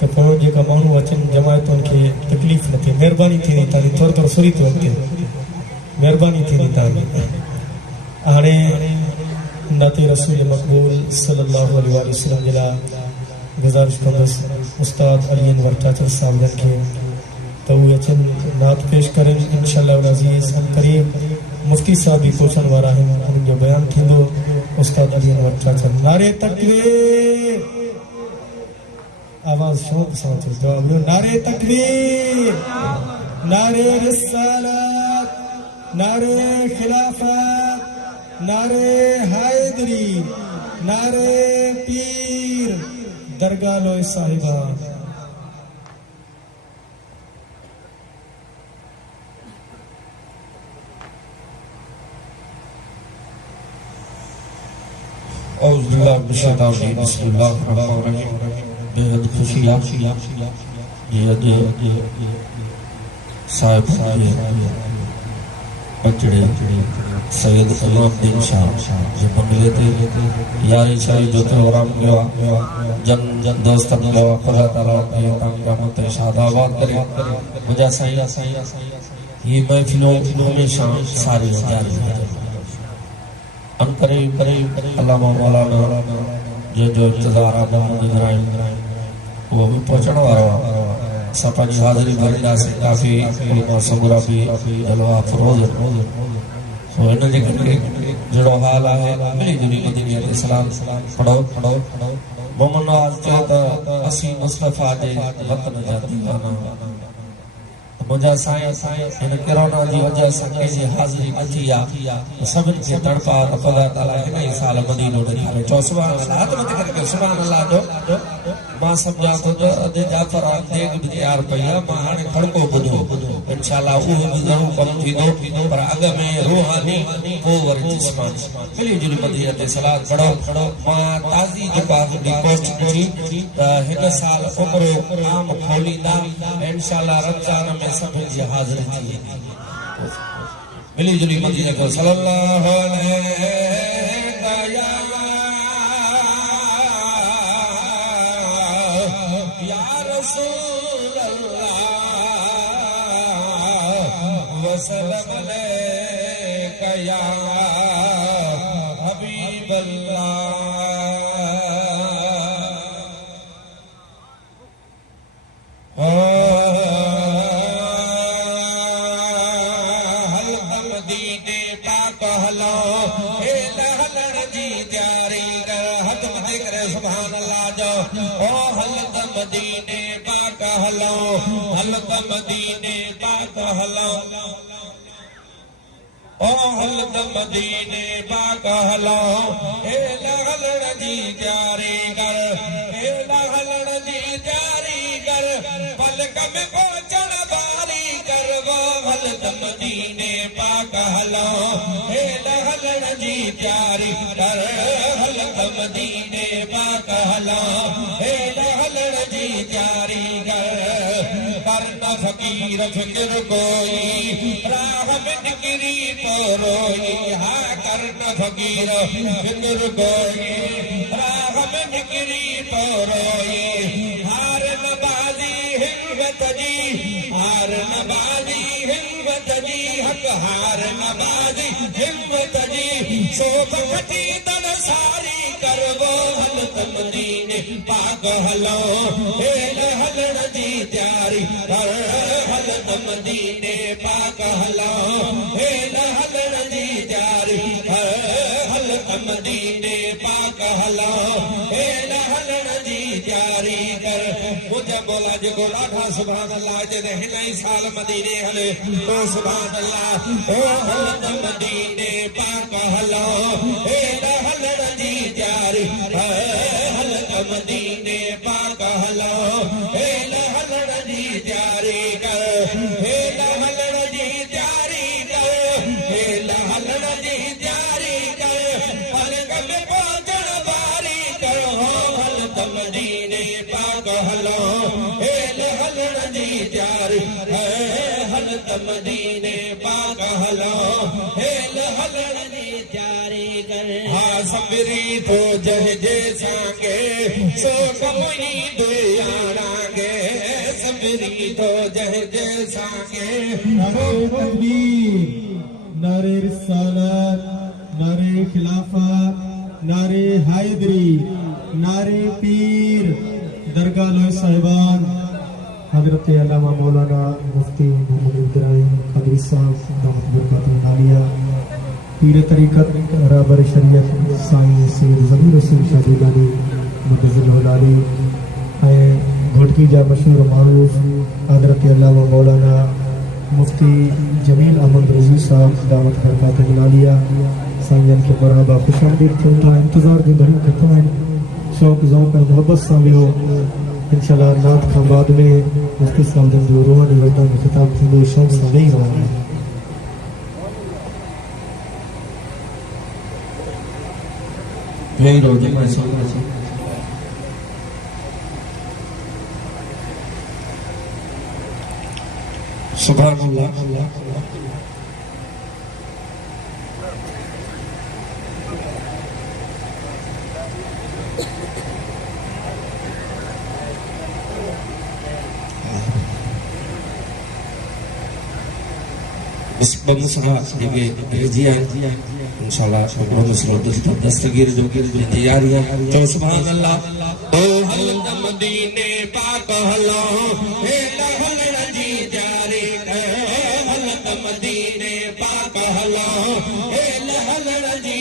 तो पोइ जेका माण्हू अचनि जमायतुनि खे तकलीफ़ न थिए महिरबानी थींदी तव्हांजी थोरो थोरो सुरी थो अॻिते महिरबानी थींदी तव्हांजी हाणे नाते रसूल मक़बूल सल्लल्लाहु अलैहि वसल्लम जे लाइ गुज़ारिश कंदुसि उस्ताद अली अनवर चाचर साहब खे तो उहे अचनि नात पेश करें इंशाअल्लाह अज़ीज़ करीम मुफ्ती साहब भी पहुंचण वारा आहिनि उन्हनि जो बयान थींदो उस्ताद अली अनवर चाचर नारे तकबीर आवाज़ शौक़ सां चओ नारे तकबीर नारे रिसालत नारे खिलाफत नारे हैदरी नारे पीर दरगाह लोए साहिबा बेहद खुशी साहिब बचड़े सैयद अलाउद्दीन शाह जो बंगले थे यारी शाही जो प्रोग्राम किया जन जन दोस्त किया खुदा ताला ये ताकत शादाबाद करे मुझे साईं ये महफिलों हमेशा सारी जारी अनकरे अल्लामा मौलाना जो इक़्तिदार मोहम्मद इब्राहिम वो भी पहुंचण वारो सपा की हाज़िरी भरदा से काफ़ी उलमा सबूरा भी जलवा फरोज़ सो इन जे करे जड़ो हाल है मिली जुली मदीने ते सलाम पढ़ो मोहम्मद नवाज़ चयो त असीं मुस्तफ़ा जे वतन जा दीवाना मुझा साईं इन कोरोना जी वजह से कंहिंजी हाज़िरी न थी आहे सभिनि खे तड़पा खुदा ताला हिन ई साल मदीनो ॾेखारे चओ सुभाणे अल्लाह हथ मथे करे सुभाणे अल्लाह जो मां सम्झां थो त अॼु जाफ़र देग बि तयारु पई आहे मां हाणे खड़को ॿुधो इंशाअल्लाह उहो बि ज़रूरु कमु थींदो पर अॻ में रूहानी पोइ वरी जिस्मानी मिली जुली मदीने ते सलात पढ़ो मां ताज़ी जेका हिकिड़ी पोस्ट ॾिठी त हिन साल उमिरो आम खोलींदा इंशाअल्लाह रमज़ान में सभिनि जी हाज़िरी थी मिली जुली मदीने को सल्लल्लाहु अलैहि वसल्लम अलैका या हबीब अल्लाह हल मदीने पाक हलो हे लहलण जी जारी कर हथ मथे करे सुभान अल्लाह जो ओ हल मदीने पाक हलो हल मदीने पाक हलो ओ हल मदीने पाक हलो हे लहलण जी जारी कर हे लहलण जी जारी कर पलक में पहुंचण वारी कर वो हल मदीने पाक हलो हे लहलण जी जारी कर हल मदीने पाक हलो हे लहलण जी जारी कर न फकीर फिक्र कोई राह में निकरी तो रोई हा करन फकीर फिक्र कोई राह में निकरी तो रोई हार नबाजी हिम्मत जी हार नबाजी हिम्मत जी हक हार नबाजी हिम्मत जी सोभ खटी तन सारी कर वो हल मदीने पाक हलो हे हलण जी तैयारी कर हल मदीने पाक हलो हे हलण जी तैयारी कर हल मदीने पाक हलो हे हलण जी तैयारी कर मुझे बोला जो ॾाढा सुभान अल्लाह जे हिन ई साल मदीने हले तो सुभान अल्लाह ओ हल मदीने पाक हलो हे हलण जी तैयारी हल मदीने पाक हलो हे हलण जी तैयारी कर हे हलण जी तैयारी कर हे हलण जी तैयारी कर पलक में पहुंचण वारी कर हल मदीने पाक हलो हे हलण जी तैयारी हल मदीने पाक हलो हे हलण जी तैयारी कर हा सबरी तो जह जैसा के सो कमुई दुयाना मेरी तो जह जैसा के नारे तकबीर, नारे रिसालत, नारे खिलाफत, नारे हैदरी, नारे पीर, दरगाह लोई साहिबान, हजरत अल्लामा मौलाना मुफ्ती मोहम्मद इब्राहिम कदरी साहब दामत बरकतुहुल आलिया, पीर तरीक़त रहबर शरीयत साईं सैयद ज़मीर हुसैन शाह जिलानी मदज़िलहुल आली घोटकी जा मशहूर मारूफ हजरत अल्लामा मौलाना मुफ्ती जमील अहमद रज़ी साहब दामत बरकतुहुल आलिया साईं के मरहबा खुशामदीद थे था इंतज़ार दी घणी कथा है शौक़ ज़ौक़ ऐं मोहब्बत सां वियो इंशाअल्लाह नात खां बाद में मुफ्ती साहब जन जो रूहानी वर्दा में ख़िताब थींदो शौक़ सां वेही रहो वेही रहो जमा सुभान अल्लाह बमुसहा जेके भेजी आहिनि इंशाअल्लाह बमुसहा दस्तगीर जो तैयारी है तो सुभान अल्लाह ओ हलत मदीने पाक हलो हे लहल जी जारी हलत मदीने पाक हलो हे लहल जी